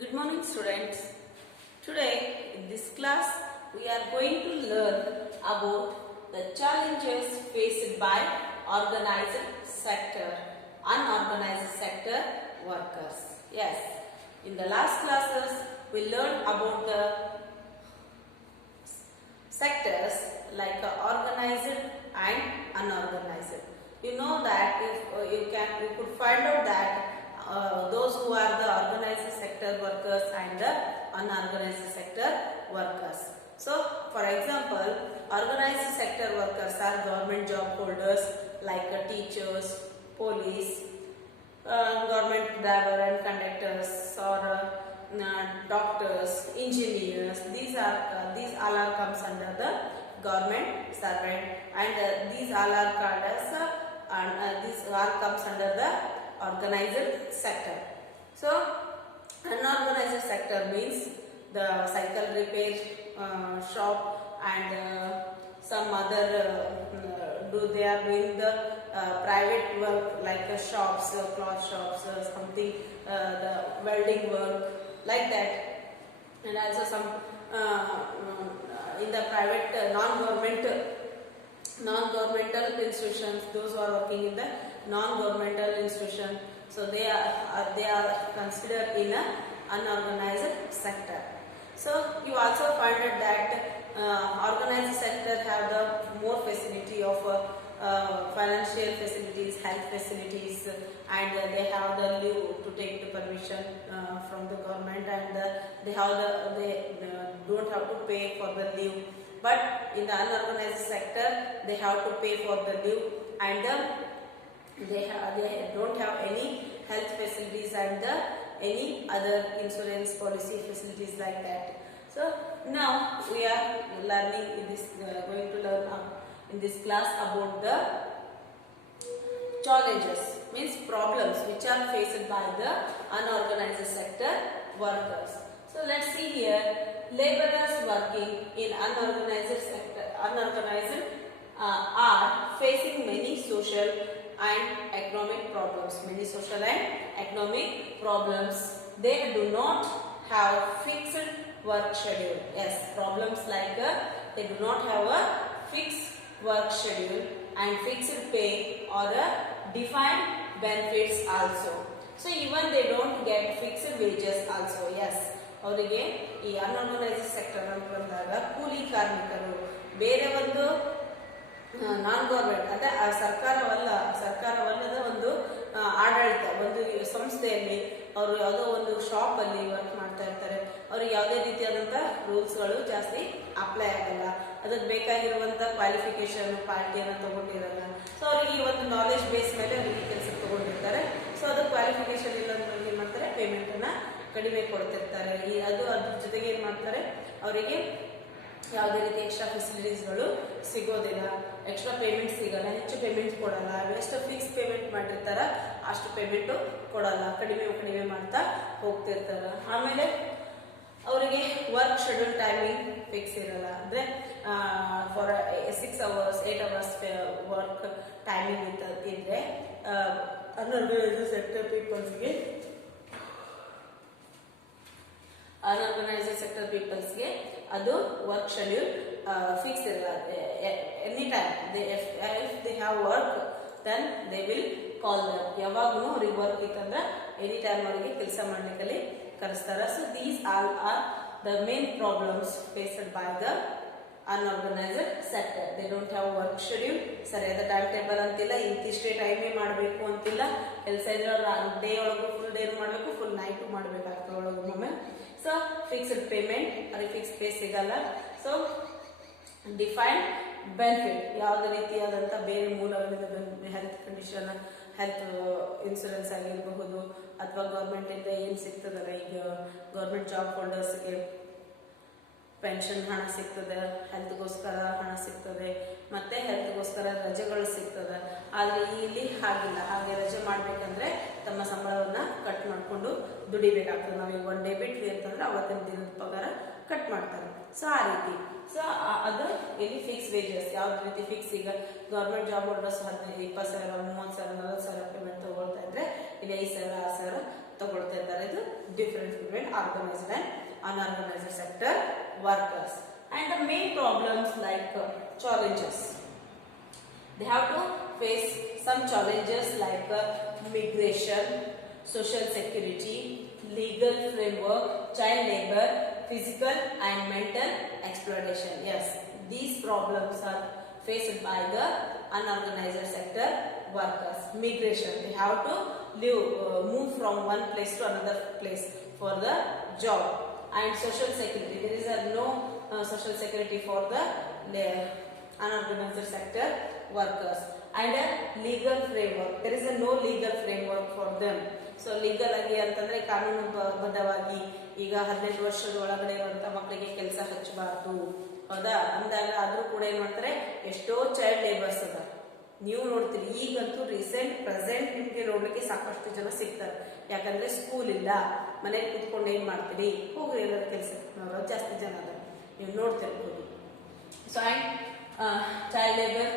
Good morning, students. Today in this class we are going to learn about the challenges faced by organized sector, unorganized sector workers. Yes, in the last classes we learned about the sectors like organized and unorganized. You know that if you could find out that those who are the organized sector workers and the unorganized sector workers. So, for example, organized sector workers are government job holders like teachers, police, government driver and conductors, or doctors, engineers. These all are comes under the government servant, and these all are called as these all comes under the organized sector. So, unorganized sector means the cycle repair shop and some other they are doing the private work like shops, cloth shops, something, the welding work like that, and also some in the private non-governmental institutions, those who are working in the non-governmental institution, so they are considered in a unorganized sector. So you also find out that organized sector have the more facility of financial facilities, health facilities, and they have the leave to take the permission from the government, and they don't have to pay for the leave. But in the unorganized sector, they have to pay for the leave, and they don't have any health facilities and any other insurance policy facilities like that. So now we are learning in this going to learn in this class about the challenges, means problems which are faced by the unorganized sector workers. So let's see here, laborers working in unorganized sector are facing many social and economic problems. Many social and economic problems. They do not have fixed work schedule. Yes, problems like they do not have a fixed work schedule and fixed pay or a defined benefits also. So even they don't get fixed wages also. Yes, ಅವರಿಗೆ ಈ unorganised sector ಅಂತ ಬಂದಾಗ ಕೂಲಿ ಕಾರ್ಮಿಕರು ಬೇರೆ ಒಂದು ನಾನ್ government ಅಂದ್ರೆ ಸರ್ಕಾರವಲ್ಲದ ಒಂದು ಆಡಳಿತ ಒಂದು ಸಂಸ್ಥೆಯಲ್ಲಿ ಅವರು ಯಾವುದೋ ಒಂದು ಶಾಪ್ ಅಲ್ಲಿ ವರ್ಕ್ ಮಾಡ್ತಾ ಇರ್ತಾರೆ. ಅವ್ರಿಗೆ ಯಾವುದೇ ರೀತಿಯಾದಂತ ರೂಲ್ಸ್ಗಳು ಜಾಸ್ತಿ ಅಪ್ಲೈ ಆಗಲ್ಲ. ಅದಕ್ಕೆ ಬೇಕಾಗಿರುವಂತ ಕ್ವಾಲಿಫಿಕೇಶನ್ ಪಾರ್ಟಿಯನ್ನು ತಗೊಂಡಿರಲ್ಲ. ಸೊ ಅವರಿಗೆ ಒಂದು ನಾಲೆಜ್ ಬೇಸ್ ಮೇಲೆ ಅವರಿಗೆ ಕೆಲಸ ತಗೊಂಡಿರ್ತಾರೆ. ಸೊ ಅದು ಕ್ವಾಲಿಫಿಕೇಶನ್ ಇಲ್ಲ ಅಂದ್ರೆ ಏನ್ ಮಾಡ್ತಾರೆ, ಪೇಮೆಂಟ್ ಅನ್ನ ಕಡಿಮೆ ಕೊಡ್ತಿರ್ತಾರೆ. ಅದ್ರ ಜೊತೆಗೆ ಏನ್ ಮಾಡ್ತಾರೆ, ಅವರಿಗೆ ಯಾವುದೇ ರೀತಿ ಎಕ್ಸ್ಟ್ರಾ ಫೆಸಿಲಿಟೀಸ್ಗಳು ಸಿಗೋದಿಲ್ಲ, ಎಕ್ಸ್ಟ್ರಾ ಪೇಮೆಂಟ್ ಸಿಗಲ್ಲ, ಹೆಚ್ಚು ಪೇಮೆಂಟ್ ಕೊಡಲ್ಲ. ಎಷ್ಟು ಫಿಕ್ಸ್ ಪೇಮೆಂಟ್ ಮಾಡಿರ್ತಾರ ಅಷ್ಟು ಪೇಮೆಂಟ್ ಕೊಡಲ್ಲ, ಕಡಿಮೆ ಮಾಡ್ತಾ ಹೋಗ್ತಿರ್ತಾರ. ಆಮೇಲೆ ಅವರಿಗೆ ವರ್ಕ್ ಶೆಡ್ಯೂಲ್ ಟೈಮಿಂಗ್ ಫಿಕ್ಸ್ ಇರಲ್ಲ. ಅಂದ್ರೆ for 6 hours 8 hours work timing ಇದ್ರೆ ಅನ್ಆರ್ಗನೈಸ್ಡ್ ಸೆಕ್ಟರ್ ಪೀಪಲ್ಸ್ಗೆ ಅದು ವರ್ಕ್ ಶೆಡ್ಯೂಲ್ ಫಿಕ್ಸ್ ಇರಲ್ಲ. Any time if they have work then they will call them. ಯಾವಾಗೂ ಅವ್ರಿಗೆ ವರ್ಕ್ ಇತ್ತಂದ್ರೆ ಎನಿ ಟೈಮ್ ಅವರಿಗೆ ಕೆಲಸ ಮಾಡ್ಲಿಕ್ಕೆ ಕರೆಸ್ತಾರ. So these all are the main problems faced by the unorganised sector. They don't have work schedule, ಸರಿಯಾದ time table ಅಂತಿಲ್ಲ, ಇಂತಿಷ್ಟೇ ಟೈಮೇ ಮಾಡಬೇಕು ಅಂತಿಲ್ಲ. ಕೆಲಸ ಇದ್ರೆ ಡೇ ಒಳಗೂ ಫುಲ್ ಡೇ ಮಾಡಬೇಕು, ಫುಲ್ ನೈಟು ಮಾಡಬೇಕಾಗ್ತದೆ ಒಳಗೊಮ್ಮೆ. ಸೊ ಫಿಕ್ಸ್ಡ್ ಪೇಮೆಂಟ್, ಅದಕ್ಕೆ ಫಿಕ್ಸ್ ಪೇ ಸಿಗಲ್ಲ. ಸೊ ಡಿಫೈನ್ಡ್ ಬೆನಿಫಿಟ್, ಯಾವುದೇ ರೀತಿಯಾದಂಥ ಬೇರೆ ಮೂಲಗಳಿಂದ ಹೆಲ್ತ್ ಕಂಡೀಷನ್, ಹೆಲ್ತ್ ಇನ್ಶೂರೆನ್ಸ್ ಆಗಿರಬಹುದು, ಅಥವಾ ಗೌರ್ಮೆಂಟ್ ಇಂದ ಏನು ಸಿಗ್ತದಲ್ಲ, ಈಗ ಗೌರ್ಮೆಂಟ್ ಜಾಬ್ ಹೋಲ್ಡರ್ಸ್ಗೆ ಪೆನ್ಷನ್ ಹಣ ಸಿಗ್ತದೆ, ಹೆಲ್ತ್ಗೋಸ್ಕರ ಹಣ ಸಿಗ್ತದೆ, ಮತ್ತೆ ಹೆಲ್ತ್ಗೋಸ್ಕರ ರಜೆಗಳು ಸಿಗ್ತದೆ. ಆದರೆ ಇಲ್ಲಿ ಹಾಗಿಲ್ಲ. ಹಾಗೆ ರಜೆ ಮಾಡ್ಬೇಕಂದ್ರೆ ತಮ್ಮ ಸಂಬಳವನ್ನ ಕಟ್ ಮಾಡಿಕೊಂಡು ದುಡಿಬೇಕಾಗ್ತದೆ. ನಾವೀಗ 1 day ಬಿಟ್ವಿ ಅಂತಂದ್ರೆ ಅವತ್ತಿನ ದಿನದ ಪಗಾರ ಕಟ್ ಮಾಡ್ತಾರೆ. ಸೊ ಆ ರೀತಿ. ಸೊ ಅದು ಇಲ್ಲಿ ಫಿಕ್ಸ್ ವೇಜಸ್. ಯಾವ್ದು ರೀತಿ ಫಿಕ್ಸ್, ಈಗ ಗೌರ್ಮೆಂಟ್ ಜಾಬ್ ಹೋಲ್ಡರ್ಸ್ 15,000 20,000 30,000 40,000 ಪೇಮೆಂಟ್ ತಗೊಳ್ತಾ ಇದ್ರೆ ಇಲ್ಲಿ 5,000 6,000 ತಗೊಳ್ತಾ ಇದ್ದಾರೆ. ಇದು difference between organized and unorganized sector workers. And the main problems like challenges. They have to face some challenges like migration, social security, legal framework, child labor, physical and mental exploitation. Yes, these problems are faced by the unorganized sector workers. Migration, they have to move from one place to another place for the job. And social security, there is no social security for the unorganized sector workers. And a legal framework, there is no legal framework for them. So legal ಆಗಿ ಅಂತಂದ್ರೆ ಕಾನೂನುಬದ್ಧವಾಗಿ ಈಗ 18 ವರ್ಷದ ಒಳಗಡೆ ಇರುವಂತ ಮಕ್ಕಳಿಗೆ ಕೆಲಸ ಹಚ್ಚಬಾರ್ದು, ಹೌದಾ ಅಂದಾಗ ಆದ್ರೂ ಕೂಡ ಏನ್ ಮಾಡ್ತಾರೆ, ಎಷ್ಟೋ ಚೈಲ್ಡ್ ಲೇಬರ್ಸ್ ಅದ. ನೀವು ನೋಡ್ತೀರಿ ಈಗಂತೂ ಪ್ರೆಸೆಂಟ್ ನಿಮ್ಗೆ ನೋಡ್ಲಿಕ್ಕೆ ಸಾಕಷ್ಟು ಜನ ಸಿಗ್ತಾರೆ. ಯಾಕಂದ್ರೆ ಸ್ಕೂಲ್ ಇಲ್ಲ, ಮನೇಲಿ ಕುತ್ಕೊಂಡು ಏನ್ ಮಾಡ್ತೀರಿ, ಹೋಗ್ರಿ ಎಲ್ಲರ ಕೆಲಸಕ್ಕೆ ನೋಡೋರು ಜಾಸ್ತಿ ಜನ ಅದ, ನೀವು ನೋಡ್ತಿರ್ಬೋದು. So and child labour,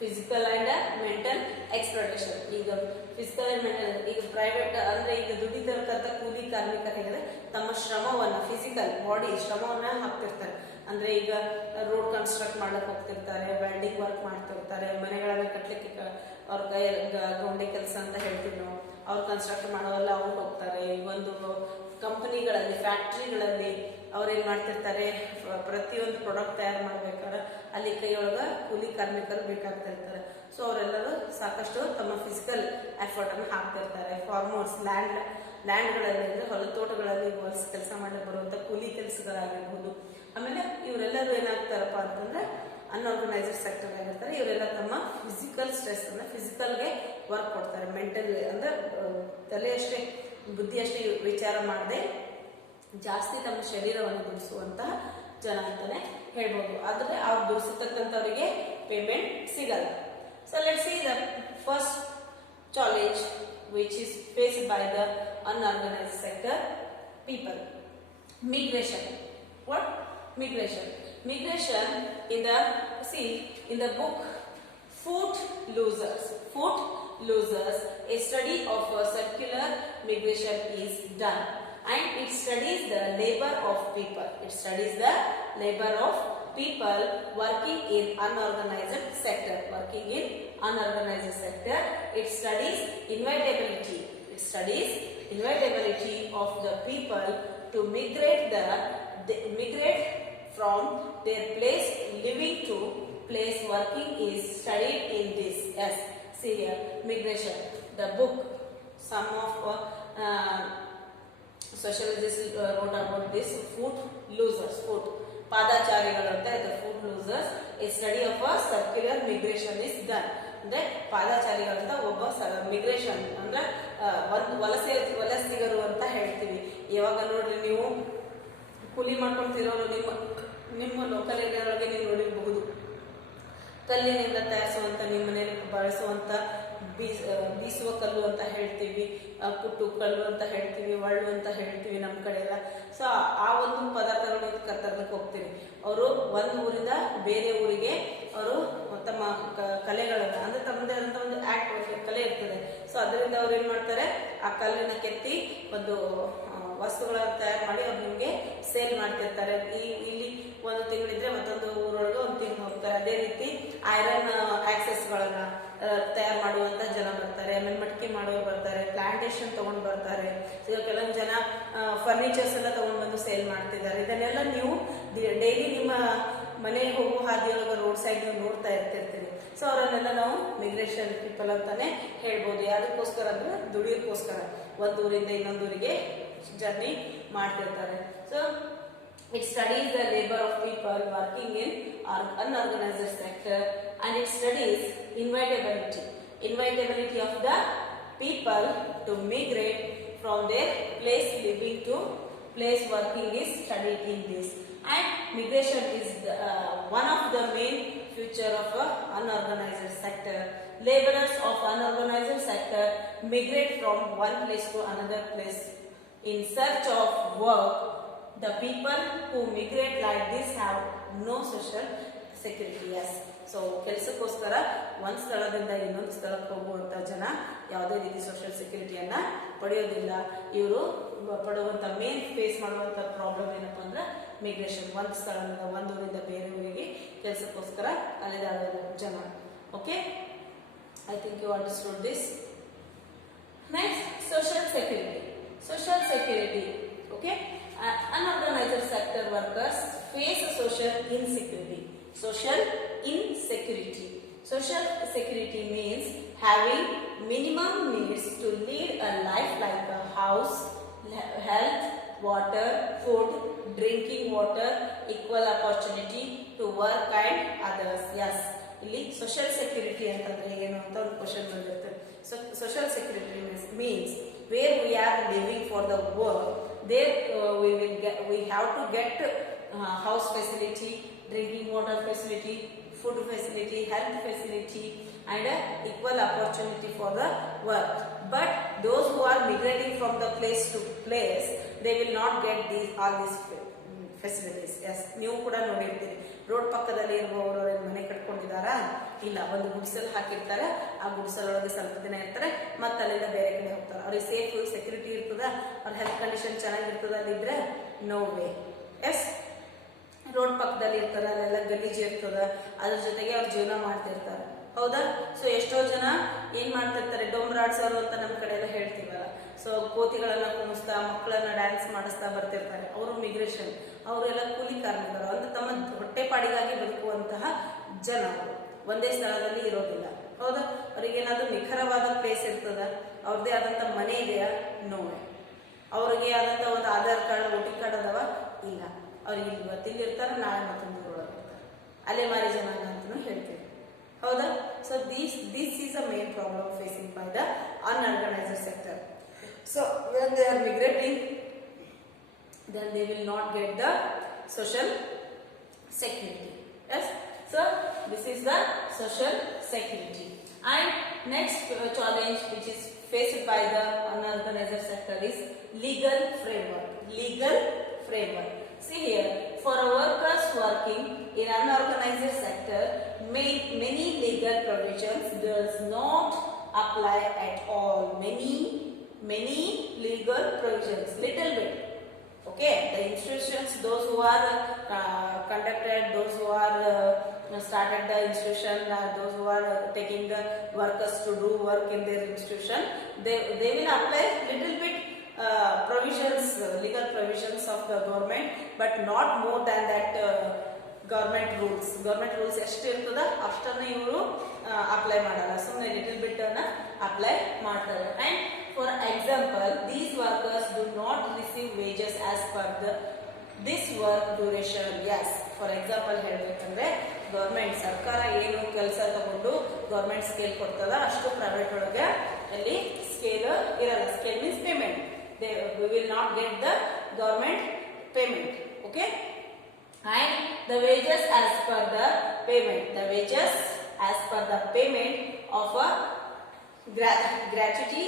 physical and mental exploitation. ಈಗ ಫಿಸಿಕಲ್ ಅಂಡ್ ಮೆಂಟಲ್, ಈಗ ಪ್ರೈವೇಟ್ ಅಂದ್ರೆ ಈಗ ದುಡಿತಕ್ಕಂಥ ಕೂಲಿ ಕಾರ್ಮಿಕರಿಗೆ ತಮ್ಮ ಶ್ರಮವನ್ನ, ಫಿಸಿಕಲ್ ಬಾಡಿ ಶ್ರಮವನ್ನ ಹಾಕ್ತಿರ್ತಾರೆ. ಅಂದ್ರೆ ಈಗ ರೋಡ್ ಕನ್ಸ್ಟ್ರಕ್ಟ್ ಮಾಡಕ್ ಹೋಗ್ತಿರ್ತಾರೆ, ವೆಲ್ಡಿಂಗ್ ವರ್ಕ್ ಮಾಡ್ತಿರ್ತಾರೆ, ಮನೆಗಳನ್ನ ಕಟ್ಲಿಕ್ಕೆ ಅವ್ರ ಕೈ ಗೌಂಡಿ ಕೆಲಸ ಅಂತ ಹೇಳ್ತೀವಿ ನಾವು, ಅವ್ರು ಕನ್ಸ್ಟ್ರಕ್ಟ್ ಮಾಡೋವೆಲ್ಲ ಅವ್ರು ಹೋಗ್ತಾರೆ. ಒಂದು ಕಂಪನಿಗಳಲ್ಲಿ, ಫ್ಯಾಕ್ಟ್ರಿಗಳಲ್ಲಿ ಅವ್ರೇನ್ ಮಾಡ್ತಿರ್ತಾರೆ, ಪ್ರತಿಯೊಂದು ಪ್ರಾಡಕ್ಟ್ ತಯಾರು ಮಾಡ್ಬೇಕಾದ್ರೆ ಅಲ್ಲಿ ಕೈಯೊಳಗ ಕೂಲಿ ಕಾರ್ಮಿಕರು ಬೇಕಾಗ್ತಿರ್ತಾರೆ. ಸೊ ಅವರೆಲ್ಲರೂ ಸಾಕಷ್ಟು ತಮ್ಮ ಫಿಸಿಕಲ್ ಎಫರ್ಟ್ ಅನ್ನು ಹಾಕ್ತಿರ್ತಾರೆ. ಫಾರ್ಮರ್ಸ್, ಲ್ಯಾಂಡ್ಗಳಲ್ಲಿ ಅಂದ್ರೆ ಹೊಲ ತೋಟಗಳಲ್ಲಿ ಕೆಲಸ ಮಾಡಕ್ಕೆ ಬರುವಂತ ಕೂಲಿ ಕೆಲಸಗಳಾಗಿರ್ಬೋದು. ಆಮೇಲೆ ಇವರೆಲ್ಲರೂ ಏನಾಗ್ತಾರಪ್ಪ ಅಂತಂದ್ರೆ ಅನ್ಆರ್ಗನೈಸ್ಡ್ ಸೆಕ್ಟರ್ ಆಗಿರ್ತಾರೆ. ಇವರೆಲ್ಲ ತಮ್ಮ ಫಿಸಿಕಲ್ ಸ್ಟ್ರೆಸ್ ಅನ್ನ ಫಿಸಿಕಲ್ಗೆ ವರ್ಕ್ ಕೊಡ್ತಾರೆ. ಮೆಂಟಲ್ ಅಂದ್ರೆ ತಲೆ ಅಷ್ಟೇ, ಬುದ್ಧಿ ಅಷ್ಟೇ ವಿಚಾರ ಮಾಡದೆ ಜಾಸ್ತಿ ತಮ್ಮ ಶರೀರವನ್ನು ದುಡಿಸುವಂತಹ ಜನ ಅಂತಾನೆ ಹೇಳ್ಬೋದು. ಆದ್ರೆ ಅವ್ರು ದುಡಿಸತಕ್ಕಂಥವರಿಗೆ ಪೇಮೆಂಟ್ ಸಿಗಲ್ಲ. So let's see the first challenge which is faced by the unorganized sector people. Migration. What? Migration. Migration in the book Foot Losers, a study of circular migration is done, and it studies the labor of people. It studies the labor of people working in unorganized sector. It studies inevitability of the people to migrate from their place living to place working is studied in this. Yes, see here, migration. The book, some of sociologists wrote about this. Foot losers, ಪಾದಾಚಾರಿಗಳು ಅಂತ ಇದೆ. Foot losers, a study of a circular migration is done. ಅಂದ್ರೆ ಪಾದಾಚಾರಿಗಳಂತ ಒಬ್ಬ ಮಿಗ್ರೇಷನ್ ಅಂದ್ರೆ ಒಂದು ವಲಸಿಗರು ಅಂತ ಹೇಳ್ತೀವಿ. ಇವಾಗ ನೋಡ್ರಿ, ನೀವು ಕೂಲಿ ಮಾಡ್ಕೊಳ್ತಿರೋರು ನಿಮ್ಮ ಲೋಕಲ್ ಏರಿಯಾದೊಳಗೆ ನೀವು ನೋಡಿರಬಹುದು. ಕಲ್ಲಿನಿಂದ ತಯಾರಿಸುವಂತ, ನಿಮ್ಮ ಮನೆಯಲ್ಲಿ ಬಳಸುವಂತ ಬೀಸುವ ಕಲ್ಲು ಅಂತ ಹೇಳ್ತೀವಿ, ಕುಟ್ಟು ಕಲ್ಲು ಅಂತ ಹೇಳ್ತೀವಿ, ಒಳ್ಳು ಅಂತ ಹೇಳ್ತೀವಿ ನಮ್ಮ ಕಡೆ ಎಲ್ಲ. ಸೊ ಆ ಒಂದು ಪದಾರ್ಥಗಳನ್ನ ತರಲಿಕ್ಕೆ ಹೋಗ್ತೀವಿ. ಅವರು ಒಂದು ಊರಿಂದ ಬೇರೆ ಊರಿಗೆ ಅವರು ತಮ್ಮ ಕಲೆಗಳನ್ನ, ಅಂದ್ರೆ ತಮ್ಮದೇ ಆದಂತ ಒಂದು ಕಲೆ ಇರ್ತದೆ. ಸೊ ಅದರಿಂದ ಅವ್ರು ಏನ್ ಮಾಡ್ತಾರೆ, ಆ ಕಲ್ಲಿನ ಕೆತ್ತಿ ಒಂದು ವಸ್ತುಗಳನ್ನ ತಯಾರು ಮಾಡಿ ಅವ್ರು ನಿಮ್ಗೆ ಸೇಲ್ ಮಾಡ್ತಿರ್ತಾರೆ. ಇಲ್ಲಿ ಒಂದು ತಿಂಗಳಿದ್ರೆ ಮತ್ತೊಂದು ಊರೊಳಗೆ ಒಂದು ತಿಂಗಳು ಹೋಗ್ತಾರೆ. ಅದೇ ರೀತಿ ಐರನ್ ಆಕ್ಸೆಸ್ಗಳನ್ನ ತಯಾರು ಮಾಡುವಂತ ಜನ ಬರ್ತಾರೆ, ಆಮೇಲೆ ಮಡಿಕೆ ಮಾಡೋರು ಬರ್ತಾರೆ, ಪ್ಲಾಂಟೇಶನ್ ತಗೊಂಡು ಬರ್ತಾರೆ. ಈಗ ಕೆಲವೊಂದು ಜನ ಫರ್ನಿಚರ್ಸ್ ಎಲ್ಲ ತಗೊಂಡು ಬಂದು ಸೇಲ್ ಮಾಡ್ತಿದ್ದಾರೆ. ಇದನ್ನೆಲ್ಲ ನೀವು ಡೈಲಿ ನಿಮ್ಮ ಮನೆಗೆ ಹೋಗೋ ಹಾದಿಯೊಳಗೆ ರೋಡ್ ಸೈಡ್ ನೀವು ನೋಡ್ತಾ ಇರ್ತಿರ್ತೀವಿ. ಸೊ ಅವರನ್ನೆಲ್ಲ ನಾವು ಮಿಗ್ರೇಷನ್ ಪೀಪಲ್ ಅಂತಾನೆ ಹೇಳ್ಬೋದು. ಯಾವುದಕ್ಕೋಸ್ಕರ ಅಂದ್ರೆ ದುಡಿಯೋಕ್ಕೋಸ್ಕರ ಒಂದು ಊರಿಂದ ಇನ್ನೊಂದೂರಿಗೆ ಜರ್ನಿ ಮಾಡ್ತಿರ್ತಾರೆ. So it studies the labor of people working in unorganized sector, and it studies inevitability of the people to migrate from their place living to place working is studied in this. And migration is one of the main feature of unorganized sector. Laborers of unorganized sector migrate from one place to another place in search of work. The people who migrate like this have no social security. Yes. So ಕೆಲಸಕ್ಕೋಸ್ಕರ ಒಂದು ಸ್ಥಳದಿಂದ ಇನ್ನೊಂದು ಸ್ಥಳಕ್ಕೆ ಹೋಗುವಂತ ಜನ ಯಾವುದೇ ರೀತಿ social ಸೆಕ್ಯೂರಿಟಿಯನ್ನ ಪಡೆಯೋದಿಲ್ಲ. ಇವರು ಪಡುವಂತ ಮೇನ್ ಫೇಸ್ ಮಾಡುವಂತ ಪ್ರಾಬ್ಲಮ್ ಏನಪ್ಪಾ ಅಂದ್ರೆ ಮಿಗ್ರೇಷನ್, ಒಂದು ಸ್ಥಳದಿಂದ ಒಂದು ಊರಿಂದ ಬೇರೆ ಊರಿಗೆ ಕೆಲಸಕ್ಕೋಸ್ಕರ ಅಲೆದಾಡೋದು ಜನ. Okay, I think you understood this. Next, social security. Social security, okay. Unorganized sector workers face social insecurity. Social insecurity. Social security means having minimum needs to lead a life like a house, health, water, food, drinking water, equal opportunity to work and others. Yes, ಇಲ್ಲಿ social security ಅಂತಂದ್ರೆ ಏನು ಅಂತ ಒಂದು question ಬಂದಿರುತ್ತೆ. So social security means where we are living for the work, there we have to get house facility, drinking water facility, food facility, health facility, and equal opportunity for the work. But those who are migrating from the place to place, they will not get all these facilities. Yes, ನೀವು ಕೂಡ ನೋಡಿರ್ತೀರಿ, road ಪಕ್ಕದಲ್ಲಿ ಇರುವವರು ಮನೆ ಕಟ್ಕೊಂಡಿದ್ದಾರಾ? ಇಲ್ಲ, ಒಂದು ಗುಡಿಸಲು ಹಾಕಿರ್ತಾರೆ, ಆ ಗುಡಿಸಲೊಳಗೆ ಸ್ವಲ್ಪ ದಿನ ಇರ್ತಾರೆ, ಮತ್ತೆ ಅಲ್ಲಿಂದ ಬೇರೆ ಕಡೆ ಹೋಗ್ತಾರೆ. ಅವ್ರಿಗೆ ಸೇಫ್ ಸೆಕ್ಯೂರಿಟಿ ಇರ್ತದ, ಅವ್ರ ಹೆಲ್ತ್ ಕಂಡೀಷನ್ ಚೆನ್ನಾಗಿರ್ತದ ಅಲ್ಲಿದ್ರೆ? No way. ಎಸ್, ರೋಡ್ ಪಕ್ಕದಲ್ಲಿ ಇರ್ತಾರೆ, ಅಲ್ಲೆಲ್ಲ ಗಲೀಜು ಇರ್ತದ, ಅದ್ರ ಜೊತೆಗೆ ಅವ್ರು ಜೀವನ ಮಾಡ್ತಿರ್ತಾರೆ. ಹೌದಾ? ಸೊ ಎಷ್ಟೋ ಜನ ಏನ್ ಮಾಡ್ತಿರ್ತಾರೆ, ಡೊಂಬ್ರಾಡ್ಸೋರು ಅಂತ ನಮ್ಮ ಕಡೆ ಎಲ್ಲ ಹೇಳ್ತೀವಲ್ಲ, ಸೊ ಕೋತಿಗಳನ್ನ ಕುಣಿಸ್ತಾ ಮಕ್ಕಳನ್ನ ಡ್ಯಾನ್ಸ್ ಮಾಡಿಸ್ತಾ ಬರ್ತಿರ್ತಾರೆ. ಅವರು ಮಿಗ್ರೇಷನ್, ಅವರೆಲ್ಲ ಕೂಲಿ ಕಾರ್ಮಿಕರು, ಅಂದ್ರೆ ತಮ್ಮ ಹೊಟ್ಟೆಪಾಡಿಗಾಗಿ ಬದುಕುವಂತಹ ಜನ. ಒಂದೇ ಸ್ಥಳದಲ್ಲಿ ಇರೋದಿಲ್ಲ. ಹೌದಾ? ಅವ್ರಿಗೇನಾದ್ರೂ ನಿಖರವಾದ ಪ್ಲೇಸ್ ಇರ್ತದ, ಅವ್ರದ್ದೇ ಆದಂತ ಮನೆ ಇದೆಯಾ? ನೋ. ಅವ್ರಿಗೆ ಆದಂತ ಒಂದು ಆಧಾರ್ ಕಾರ್ಡ್, ವೋಟಿಂಗ್ ಕಾರ್ಡ್ ಅದಾವ? ಇಲ್ಲ. ಅವ್ರಿಗೆ ಇವತ್ತು ಇಲ್ಲಿ ಇರ್ತಾರೆ, ನಾಳೆ ಮತ್ತೊಂದು ಊರೊಳಗೆ ಇರ್ತಾರೆ. ಅಲೆಮಾರಿ ಜನಾಂಗ ಅಂತಲೂ ಹೇಳ್ತೀವಿ. ಹೌದಾ? So this is a main problem facing by the unorganized sector. So when they are migrating, then they will not get the social security. Yes, so this is the social security. And next challenge which is faced by the unorganized sector is legal framework. Legal framework. See here, for workers working in unorganized sector, many legal provisions does not apply at all. Many legal provisions, little bit. Okay, the institutions, those who are conducted, those who are started the institution, those who are taking the workers to do work in their institution, they will apply little bit provisions, legal provisions of the government, but not more than that. Government rules ಎಷ್ಟು ಇರ್ತದ ಅಷ್ಟನ್ನ ಇವರು apply ಮಾಡಲ್ಲ, ಸುಮ್ಮನೆ little bit ಅನ್ನ apply ಮಾಡ್ತಾರೆ. And for example, these workers do not receive wages as per this work duration. Yes, for example ಹೇಳ್ಬೇಕಂದ್ರೆ, government ಸರ್ಕಾರ ಏನು ಕೆಲಸ ತಗೊಂಡು ಗವರ್ಮೆಂಟ್ ಸ್ಕೇಲ್ ಕೊಡ್ತದ ಅಷ್ಟು ಪ್ರೈವೇಟ್ ಒಳಗೆ ಅಲ್ಲಿ ಸ್ಕೇಲ್ ಇರಲ್ಲ. Scale means payment. we will not get the government payment. Okay, and the wages as per the payment, the wages as per the payment of a gratuity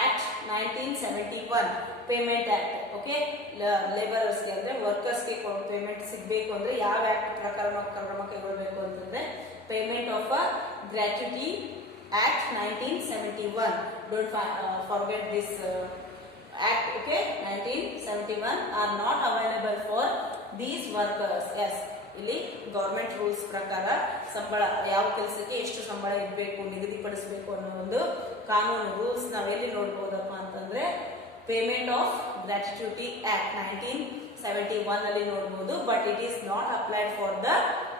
act 1971 payment act. Okay, laborers ಗೆ ಅಂದ್ರೆ workers ಗೆ payment ಸಿಗಬೇಕು ಅಂದ್ರೆ ಯಾವ act ಪ್ರಕಾರ ಕ್ರಮ ಕೈಗೊಳ್ಳಬೇಕು ಅಂತಂದ್ರೆ payment of a gratuity act 1971. don't forget this act. Okay, 1971 are not available for these workers. Yes, ಇಲ್ಲಿ ಗವರ್ಮೆಂಟ್ ರೂಲ್ಸ್ ಪ್ರಕಾರ ಸಂಬಳ, ಯಾವ ಕೆಲಸಕ್ಕೆ ಎಷ್ಟು ಸಂಬಳ ಇರಬೇಕು, ನಿಗದಿಪಡಿಸಬೇಕು ಅನ್ನೋ ಒಂದು ಕಾನೂನು ರೂಲ್ಸ್ ನಾವೆಲ್ಲಿ ನೋಡಬಹುದಪ್ಪ ಅಂತಂದ್ರೆ ಪೇಮೆಂಟ್ ಆಫ್ ಗ್ರಾಚ್ಯುಟಿ ಆಕ್ಟ್ 1971 ಅಲ್ಲಿ ನೋಡಬಹುದು. But it is not applied for the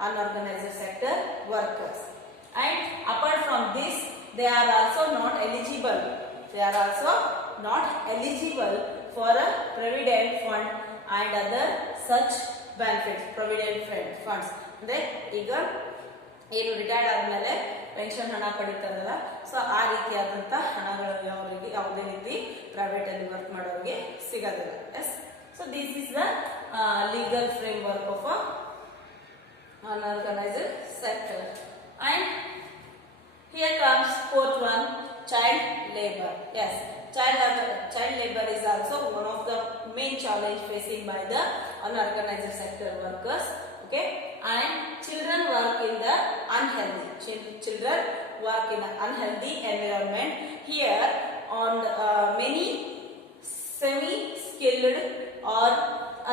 unorganised sector workers. And apart from this, they are also not eligible for a provident fund and other such benefits. provident funds ಅಂದ್ರೆ ಈಗ ಏನು retired ಆದ್ಮೇಲೆ pension ಹಣ ಪಡಿತಾರಲ್ಲ, so ಆ ರೀತಿಯಾದಂತ ಹಣಗಳು ಅವರಿಗೆ ಯಾವುದೇ ರೀತಿ ಪ್ರೈವೇಟ್ ಅಲ್ಲಿ ವರ್ಕ್ ಮಾಡೋರಿಗೆ ಸಿಗೋದಿಲ್ಲ. Yes, so this is the legal framework of unorganized sector. And here comes fourth one, child labor. Yes, child labor is also one of the main challenge facing by the unorganized sector workers. Okay, and children work in the unhealthy. Children work in an unhealthy environment. Here, on many semi-skilled or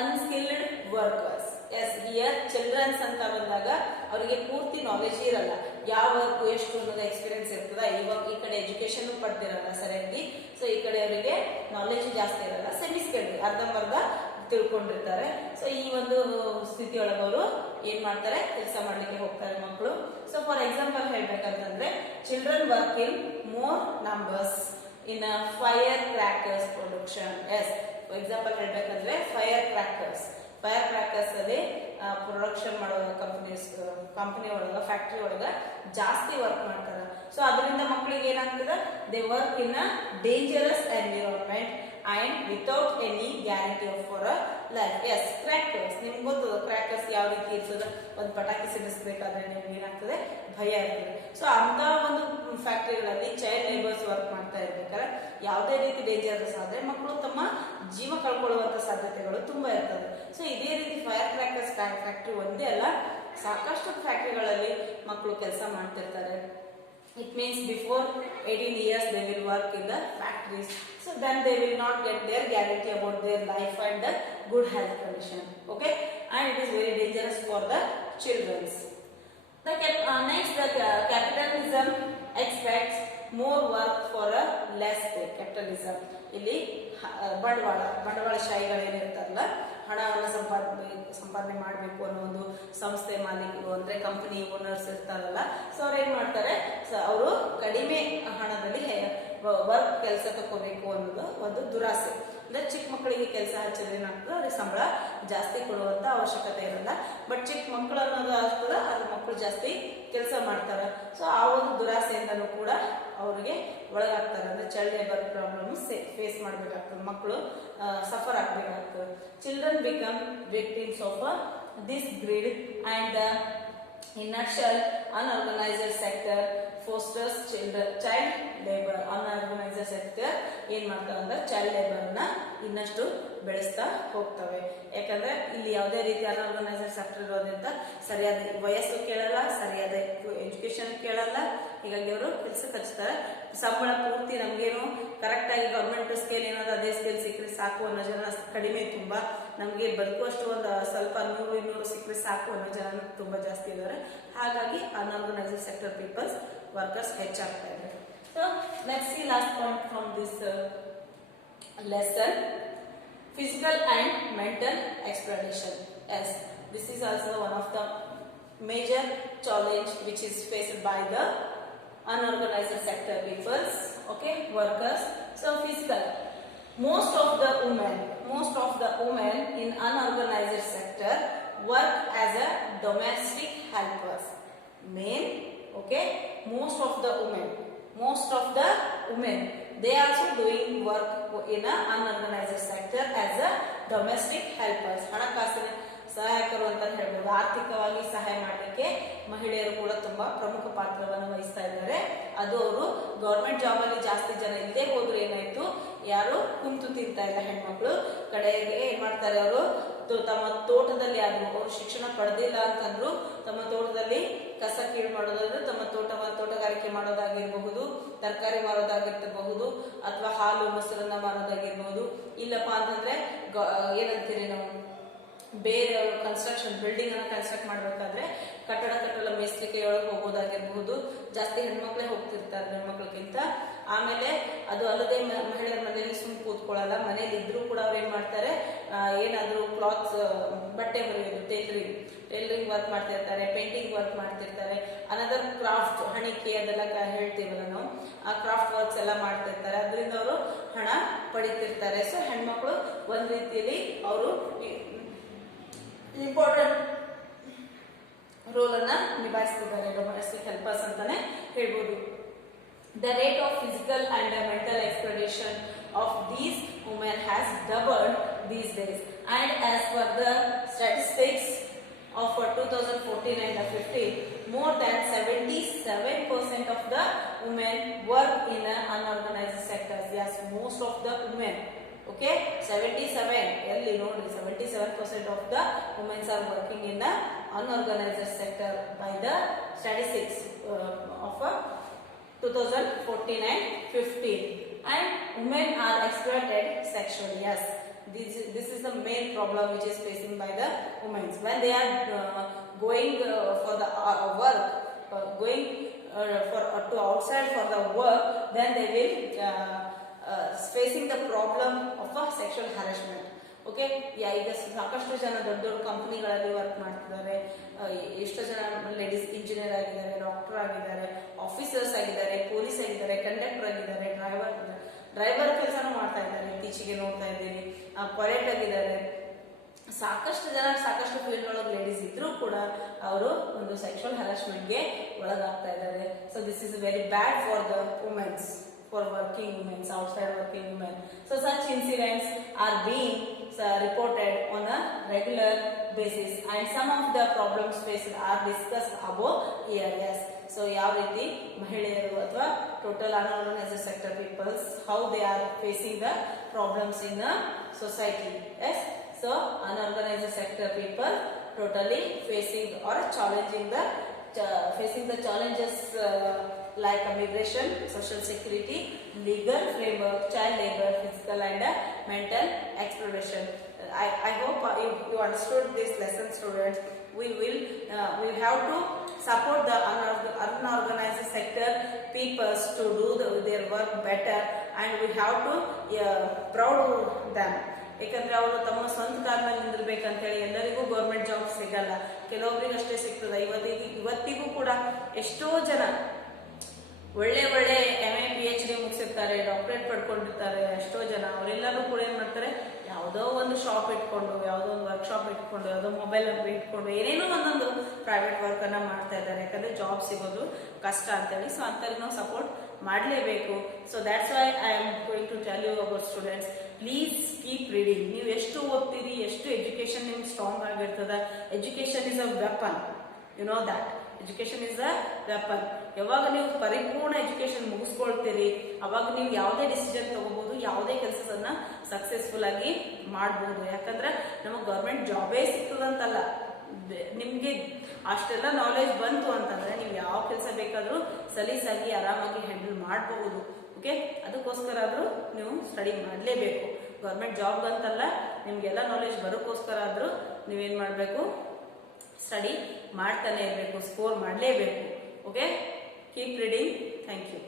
unskilled workers. Yes, here children ಅಂತ ಬಂದಾಗ ಅವರಿಗೆ ಪೂರ್ತಿ knowledge ಇರಲ್ಲ, ಯಾವ work ಎಷ್ಟು ಅನ್ನೋದು experience ಇರ್ತದ. ಇವಾಗ ಈ ಕಡೆ ಎಜುಕೇಶನ್ ಪಡೆದಿರಲ್ಲ ಸರಿಯಾಗಿ, ಸೊ ಈ ಕಡೆ ಅವರಿಗೆ ನಾಲೆಜ್ ಜಾಸ್ತಿ ಇರಲ್ಲ, ಸೆಮಿ ಸ್ಕಿಲ್ಡ್ ಅರ್ಧಂಬರ್ಧ ತಿಳ್ಕೊಂಡಿರ್ತಾರೆ. ಸೊ ಈ ಒಂದು ಸ್ಥಿತಿಯೊಳಗೆ ಅವರು ಏನ್ ಮಾಡ್ತಾರೆ, ಕೆಲಸ ಮಾಡ್ಲಿಕ್ಕೆ ಹೋಗ್ತಾರೆ ಮಕ್ಕಳು. ಸೊ ಫಾರ್ ಎಕ್ಸಾಂಪಲ್ ಹೇಳ್ಬೇಕಂತಂದ್ರೆ children work in more numbers in fire crackers production. Yes, example ಹೇಳ್ಬೇಕಂದ್ರೆ ಫೈರ್ ಕ್ರ್ಯಾಕರ್ಸ್ ಅಲ್ಲಿ ಪ್ರೊಡಕ್ಷನ್ ಮಾಡೋ ಕಂಪನಿ ಒಳಗ ಫ್ಯಾಕ್ಟರಿ ಒಳಗ ಜಾಸ್ತಿ ವರ್ಕ್ ಮಾಡ್ತಾರ. ಸೊ ಅದರಿಂದ ಮಕ್ಕಳಿಗೆ ಏನಾಗ್ತದ, they work in a dangerous environment and without any guarantee of for a life. Yes, crackers, ನಿಮ್ಗೆ ಗೊತ್ತದ ಕ್ರ್ಯಾಕರ್ಸ್ ಯಾವ ರೀತಿ ಇರ್ತದ, ಒಂದು ಪಟಾಕಿ ಸಿಡಿಸಬೇಕಾದ್ರೆ ನಿಮ್ಗೆ ಏನಾಗ್ತದೆ, ಭಯ ಇರ್ತದೆ. ಸೊ ಅಂತ ಒಂದು ಫ್ಯಾಕ್ಟರಿಗಳಲ್ಲಿ ಚೈಲ್ಡ್ ಲೇಬರ್ಸ್ ವರ್ಕ್ ಮಾಡ್ತಾ ಇರ್ಬೇಕಾದ್ರೆ ಯಾವುದೇ ರೀತಿ ಡೇಂಜರಸ್ ಆದ್ರೆ ಮಕ್ಕಳು ತಮ್ಮ ಜೀವ ಕಳ್ಕೊಳ್ಳುವಂತ ಸಾಧ್ಯತೆಗಳು ತುಂಬಾ ಇರ್ತದೆ. ಸೊ ಇದೇ ರೀತಿ ಫೈರ್ ಕ್ರ್ಯಾಕರ್ಸ್ ಫ್ಯಾಕ್ಟರಿ ಒಂದೇ ಅಲ್ಲ, ಸಾಕಷ್ಟು ಫ್ಯಾಕ್ಟರಿಗಳಲ್ಲಿ ಮಕ್ಕಳು ಕೆಲಸ ಮಾಡ್ತಿರ್ತಾರೆ. It means before 18 years they will work in the factories. So then they will not get their guarantee about their life and the good health condition. Okay, and it is very dangerous for the children. Next, the capitalism expects more work for a less pay. Capitalism ಇಲ್ಲಿ ಬಂಡವಾಳಶಾಹಿಗಳು ಏನಿರ್ತಾರಲ್ಲ, ಹಣವನ್ನು ಸಂಪಾದನೆ ಮಾಡಬೇಕು ಅನ್ನೋ ಒಂದು ಸಂಸ್ಥೆ ಮಾಲೀಕರು ಅಂದ್ರೆ company owners ಇರ್ತಾರಲ್ಲ, ಸೊ ಅವ್ರು ಏನ್ ಮಾಡ್ತಾರೆ, ಅವರು ಕಡಿಮೆ ಹಣದಲ್ಲಿ ವರ್ಕ್ ಕೆಲಸ ತಗೋಬೇಕು ಅನ್ನೋದು ಒಂದು ದುರಾಸೆ. ಅಂದ್ರೆ ಚಿಕ್ಕ ಮಕ್ಕಳಿಗೆ ಕೆಲಸ ಹಚ್ಚಿದ್ರೆ ಏನಾಗ್ತದೆ, ಅವ್ರಿಗೆ ಸಂಬಳ ಜಾಸ್ತಿ ಕೊಡುವಂತ ಅವಶ್ಯಕತೆ ಇರಲ್ಲ. ಬಟ್ ಚಿಕ್ಕ ಮಕ್ಕಳು ಅನ್ನೋದು ಆಗ್ತದ, ಅದು ಮಕ್ಕಳು ಜಾಸ್ತಿ ಕೆಲಸ ಮಾಡ್ತಾರೆ. ಸೊ ಆ ಒಂದು ದುರಾಸೆಯಿಂದನೂ ಕೂಡ ಅವರಿಗೆ ಒಳಗಾಗ್ತಾರೆ. ಅಂದ್ರೆ ಚೈಲ್ಡ್ ಲೇಬರ್ ಪ್ರಾಬ್ಲಮ್ ಫೇಸ್ ಮಾಡಬೇಕಾಗ್ತದೆ, ಮಕ್ಕಳು ಸಫರ್ ಆಗಬೇಕಾಗ್ತದೆ. Children become victims of this greed and in nutshell, unorganized sector fosters child labor. Unorganized sector ಏನ್ ಮಾಡ್ತಾವೆ ಅಂದ್ರೆ ಚೈಲ್ಡ್ ಲೇಬರ್ ನ ಇನ್ನಷ್ಟು ಬೆಳೆಸ್ತಾ ಹೋಗ್ತವೆ. ಯಾಕಂದ್ರೆ ಇಲ್ಲಿ ಯಾವುದೇ ರೀತಿ ಅನ್ಆರ್ಗನೈಸ್ಡ್ ಸೆಕ್ಟರ್ ಇರೋದ್ರಿಂದ ಸರಿಯಾದ ವಯಸ್ಸು ಕೇಳಲ್ಲ, ಸರಿಯಾದ ಎಜುಕೇಶನ್ ಕೇಳಲ್ಲ. ಹೀಗಾಗಿ ಅವರು ಕೆಲಸಕ್ಕೆ ಹಚ್ತಾರೆ. ಸಂಬಳ ಪೂರ್ತಿ ನಮ್ಗೇನು ಕರೆಕ್ಟ್ ಆಗಿ ಗವರ್ಮೆಂಟ್ ಸ್ಕೇಲ್ ಏನಾದ್ರು ಅದೇ ಸ್ಕೇಲ್ ಸಿಕ್ಕರೆ ಸಾಕು ಅನ್ನೋ ಜನ ಕಡಿಮೆ, ತುಂಬಾ ನಮ್ಗೆ ಬದುಕುವಷ್ಟು ಒಂದು ಸ್ವಲ್ಪ 100-200 ಸಿಕ್ಕರೆ ಸಾಕು ಅನ್ನೋ ಜನ ತುಂಬಾ ಜಾಸ್ತಿ ಇದ್ದಾರೆ. ಹಾಗಾಗಿ ಅನ್ಆರ್ಗನೈಸ್ಡ್ ಸೆಕ್ಟರ್ ಪೀಪಲ್ಸ್ ವರ್ಕರ್ಸ್ ಹೆಚ್ಚಾಗ್ತಾ ಇದ್ದಾರೆ. So let's see last point from this lesson, physical and mental exploitation. Yes, this is also one of the major challenge which is faced by the unorganized sector peoples, okay, workers. So physical, most of the women in unorganized sector work as a domestic helpers. Men, okay, most of the women they also doing work in a unorganized sector as a domestic helpers. ಹಣಕಾಸಿನ ಸಹಾಯಕರು ಅಂತ ಹೇಳ್ಬೋದು. ಆರ್ಥಿಕವಾಗಿ ಸಹಾಯ ಮಾಡಲಿಕ್ಕೆ ಮಹಿಳೆಯರು ಕೂಡ ತುಂಬಾ ಪ್ರಮುಖ ಪಾತ್ರವನ್ನು ವಹಿಸ್ತಾ ಇದ್ದಾರೆ. ಅದು ಅವರು ಗವರ್ಮೆಂಟ್ ಜಾಬ್ ಅಲ್ಲಿ ಜಾಸ್ತಿ ಜನ ಇಲ್ಲದೆ ಹೋದ್ರೆ ಏನಾಯ್ತು, ಯಾರು ಕುಂತು ತಿಂತಾ ಇಲ್ಲ ಹೆಣ್ಮಕ್ಳು. ಕಡೆಗೆ ಏನ್ ಮಾಡ್ತಾರೆ, ಅವರು ತಮ್ಮ ತೋಟದಲ್ಲಿ ಆದ್ರು, ಅವರು ಶಿಕ್ಷಣ ಪಡೆದಿಲ್ಲ ಅಂತಂದ್ರು ತಮ್ಮ ತೋಟದಲ್ಲಿ ಕಸ ಕೀಳು ಮಾಡೋದಾದ್ರೆ ತಮ್ಮ ತೋಟಗಾರಿಕೆ ಮಾಡೋದಾಗಿರಬಹುದು, ತರಕಾರಿ ಮಾರೋದಾಗಿರಬಹುದು, ಅಥವಾ ಹಾಲು ಮೊಸರನ್ನ ಮಾರೋದಾಗಿರ್ಬಹುದು. ಇಲ್ಲಪ್ಪ ಅಂತಂದ್ರೆ ಏನಂತೀರಿ ನಾವು, ಬೇರೆ ಕನ್ಸ್ಟ್ರಕ್ಷನ್ ಬಿಲ್ಡಿಂಗ್ ಅನ್ನ ಕನ್ಸ್ಟ್ರಕ್ಟ್ ಮಾಡ್ಬೇಕಾದ್ರೆ ಕಟ್ಟಡ ಮೇಸ್ತ್ರಿಕೆ ಒಳಗೆ ಹೋಗೋದಾಗಿರ್ಬಹುದು. ಜಾಸ್ತಿ ಹೆಣ್ಮಕ್ಳೇ ಹೋಗ್ತಿರ್ತಾರೆ ಹೆಣ್ಮಕ್ಳಿಗಿಂತ. ಆಮೇಲೆ ಅದು ಅಲ್ಲದೆ ಮಹಿಳೆಯರ ಮನೆಯಲ್ಲಿ ಸುಮ್ಮನೆ ಕೂತ್ಕೊಳ್ಳಲ್ಲ, ಮನೇಲಿ ಇದ್ರೂ ಕೂಡ ಅವ್ರು ಏನ್ ಮಾಡ್ತಾರೆ, ಏನಾದ್ರು ಕ್ಲಾತ್ಸ್ ಬಟ್ಟೆ ಬರೆಯೋದು, ಟೈಲರಿಂಗ್ ವರ್ಕ್ ಮಾಡ್ತಿರ್ತಾರೆ, ಪೇಂಟಿಂಗ್ ವರ್ಕ್ ಮಾಡ್ತಿರ್ತಾರೆ, ಅನದರ್ ಕ್ರಾಫ್ಟ್ ಹಣಿಕೆ ಅದೆಲ್ಲ ಹೇಳ್ತೀವಲ್ಲ ನಾವು, ಆ ಕ್ರಾಫ್ಟ್ ವರ್ಕ್ಸ್ ಎಲ್ಲ ಮಾಡ್ತಿರ್ತಾರೆ. ಅದರಿಂದ ಅವರು ಹಣ ಪಡಿತಿರ್ತಾರೆ. ಸೊ ಹೆಣ್ಮಕ್ಳು ಒಂದ್ ರೀತಿಯಲ್ಲಿ ಅವರು ಇಂಪಾರ್ಟೆಂಟ್ ರೋಲ್ ಅನ್ನ ನಿಭಾಯಿಸ್ತಿದ್ದಾರೆ, ಡೊಮೆಸ್ಟಿಕ್ ಹೆಲ್ಪರ್ಸ್ ಅಂತಾನೆ ಹೇಳ್ಬೋದು. The rate of physical and mental exploitation of these women has doubled these days, and as per the statistics of 2014 and 15, more than 77% of the women work in unorganized sectors. Yes, most of the women Okay, 77 ಎಲ್ಲಿ ನೋಡಿ 77% of the women are working in the unorganized sector by the statistics of 2014 and 15. And women are exploited sexually. Yes, this is the main problem which is facing by the women when they are going for the work, going to outside for the work. Then they will facing the problem of a sexual harassment. Okay, ಈಗ ಸಾಕಷ್ಟು ಜನ ದೊಡ್ಡ ದೊಡ್ಡ ಕಂಪನಿಗಳಲ್ಲಿ work ಮಾಡ್ತಿದ್ದಾರೆ. ಎಷ್ಟೋ ಜನ ladies engineer ಆಗಿದ್ದಾರೆ, ಡಾಕ್ಟರ್ ಆಗಿದ್ದಾರೆ, ಆಫೀಸರ್ಸ್ ಆಗಿದ್ದಾರೆ, ಪೊಲೀಸ್ ಆಗಿದ್ದಾರೆ, ಕಂಡಕ್ಟರ್ ಆಗಿದ್ದಾರೆ, ಡ್ರೈವರ್ ಕೆಲಸನೂ ಮಾಡ್ತಾ ಇದ್ದಾರೆ. ಇತ್ತೀಚೆಗೆ ನೋಡ್ತಾ ಇದ್ದೀವಿ ಪೈಲಟ್ ಆಗಿದ್ದಾರೆ. ಸಾಕಷ್ಟು ಜನ ಸಾಕಷ್ಟು ಫೀಲ್ಡ್ ಒಳಗೆ ಲೇಡೀಸ್ ಇದ್ರೂ ಕೂಡ ಅವರು ಒಂದು ಸೆಕ್ಷುವಲ್ ಹರಾಸ್ಮೆಂಟ್ಗೆ ಒಳಗಾಗ್ತಾ ಇದ್ದಾರೆ. So this is very bad for the womens, for working women, outside working women. So such incidents are being reported on a regular basis, and some of the problems faced are discussed above here. Yes, so ಯಾವ ರೀತಿ ಮಹಿಳೆಯರು ಅಥವಾ total unorganized sector peoples, how they are facing the problems in the society. Yes, so unorganized sector people totally facing or challenging the challenges like immigration, social security, legal framework, child labor, physical and mental exploitation. I hope you understood this lesson, students. We have to support the unorganized sector peoples to do their work better, and we have to proud them. ಯಾಕಂದ್ರೆ ಅವರು ತಮ್ಮ ಸ್ವಂತ ಕಾಲ ಮೇಲೆ ನಿಂದಿರ್ಬೇಕಂತೇಳಿ ಎಲ್ಲರಿಗೂ government job ಸಿಗಲ್ಲ, ಕೆಲವೊಬ್ಬರಿಗೆ ಅಷ್ಟೇ ಸಿಗ್ತದೆ. ಇವತ್ತಿಗೂ ಕೂಡ ಎಷ್ಟೋ ಜನ ಒಳ್ಳೆ MA PhD ಮುಗಿಸಿರ್ತಾರೆ, ಡಾಕ್ಟರೇಟ್ ಪಡ್ಕೊಂಡಿರ್ತಾರೆ. ಎಷ್ಟೋ ಜನ ಅವರೆಲ್ಲರೂ ಕೂಡ ಏನ್ ಮಾಡ್ತಾರೆ, ಯಾವುದೋ ಒಂದು ಶಾಪ್ ಇಟ್ಕೊಂಡು, ಯಾವುದೋ ಒಂದು ವರ್ಕ್ಶಾಪ್ ಇಟ್ಕೊಂಡು, ಯಾವುದೋ ಮೊಬೈಲ್ ಇಟ್ಕೊಂಡು ಏನೇನೋ ಒಂದೊಂದು ಪ್ರೈವೇಟ್ ವರ್ಕ್ ಅನ್ನ ಮಾಡ್ತಾ ಇದ್ದಾರೆ. ಯಾಕಂದ್ರೆ ಜಾಬ್ ಸಿಗೋದು ಕಷ್ಟ ಅಂತೇಳಿ. ಸೊ ಅಂತವ್ರಿಗೆ ನಾವು ಸಪೋರ್ಟ್ ಮಾಡಲೇಬೇಕು. So that's why I am going to tell you about students, please keep reading. ನೀವು ಎಷ್ಟು ಓದ್ತೀರಿ, ಎಷ್ಟು ಎಜುಕೇಶನ್ ನಿಮ್ಗೆ ಸ್ಟ್ರಾಂಗ್ ಆಗಿರ್ತದ. Education is a weapon, you know that. Education is a weapon. ಯಾವಾಗ ನೀವು ಪರಿಪೂರ್ಣ ಎಜುಕೇಶನ್ ಮುಗಿಸ್ಕೊಳ್ತೀರಿ, ಅವಾಗ ನೀವು ಯಾವುದೇ ಡಿಸಿಷನ್ ತಗೋಬಹುದು, ಯಾವುದೇ ಕೆಲಸದನ್ನ ಸಕ್ಸಸ್ಫುಲ್ ಆಗಿ ಮಾಡಬಹುದು. ಯಾಕಂದ್ರೆ ನಮಗೆ ಗೌರ್ಮೆಂಟ್ ಜಾಬೇ ಸಿಗ್ತದಂತಲ್ಲ, ನಿಮ್ಗೆ ಅಷ್ಟೆಲ್ಲ ನಾಲೆಜ್ ಬಂತು ಅಂತಂದ್ರೆ ನೀವು ಯಾವ ಕೆಲಸ ಬೇಕಾದ್ರೂ ಸಲೀಸಾಗಿ ಆರಾಮಾಗಿ ಹ್ಯಾಂಡಲ್ ಮಾಡಬಹುದು. ಓಕೆ, ಅದಕ್ಕೋಸ್ಕರ ಆದ್ರೂ ನೀವು ಸ್ಟಡಿ ಮಾಡಲೇಬೇಕು. ಗೌರ್ಮೆಂಟ್ ಜಾಬ್ ಅಂತಲ್ಲ, ನಿಮ್ಗೆಲ್ಲ ನಾಲೆಜ್ ಬರೋಕ್ಕೋಸ್ಕರ ಆದ್ರೂ ನೀವೇನ್ ಮಾಡಬೇಕು, ಸ್ಟಡಿ ಮಾಡ್ತಾನೆ ಇರಬೇಕು, ಸ್ಕೋರ್ ಮಾಡಲೇಬೇಕು. Okay, keep reading. Thank you.